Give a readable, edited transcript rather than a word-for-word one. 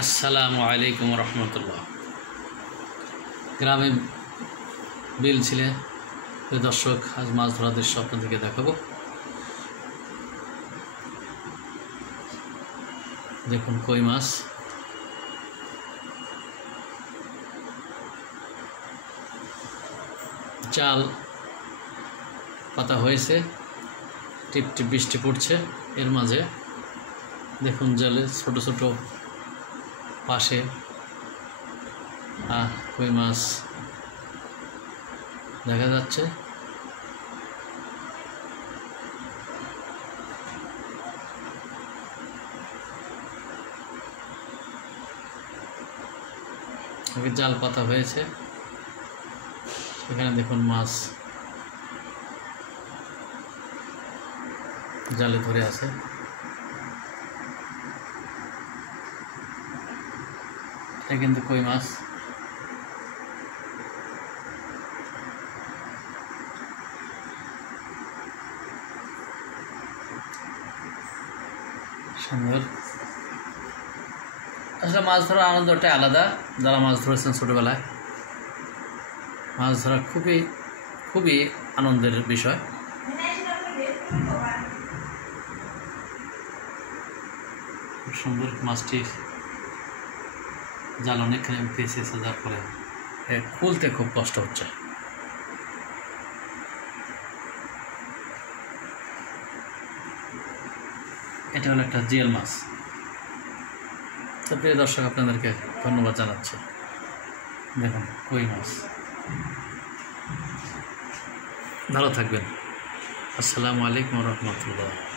আসসালামু আলাইকুম রহমতুল্লাহ। গ্রামে বিল ছিলে দর্শক, আজ মাছ ধরার দৃশ্য আপনাদেরকে দেখাবো। দেখুন কই মাছ, জাল পাতা হয়েছে, টিপ টিপ বৃষ্টি পড়ছে, এর মাঝে দেখুন জালে ছোট ছোট পাশে কই মাছ দেখা যাচ্ছে। জাল পাতা হয়েছে, এখানে দেখুন মাছ জালে ধরে আছে। এটা কিন্তু কই মাছ। সুন্দর। আসলে মাছ ধরার আনন্দটা আলাদা। যারা মাছ ধরেছেন ছোটোবেলায়, মাছ ধরা খুবই খুবই আনন্দের বিষয়। খুব সুন্দর মাছটি জাল অনেকখানি পেয়েছে, যার ফলে খুলতে খুব কষ্ট হচ্ছে। এটা হলো একটা জিয়াল মাছ। তো প্রিয় দর্শক, আপনাদেরকে ধন্যবাদ জানাচ্ছি। দেখুন কই মাছ। ভালো থাকবেন। আসসালামু আলাইকুম রহমতুল্লাহ।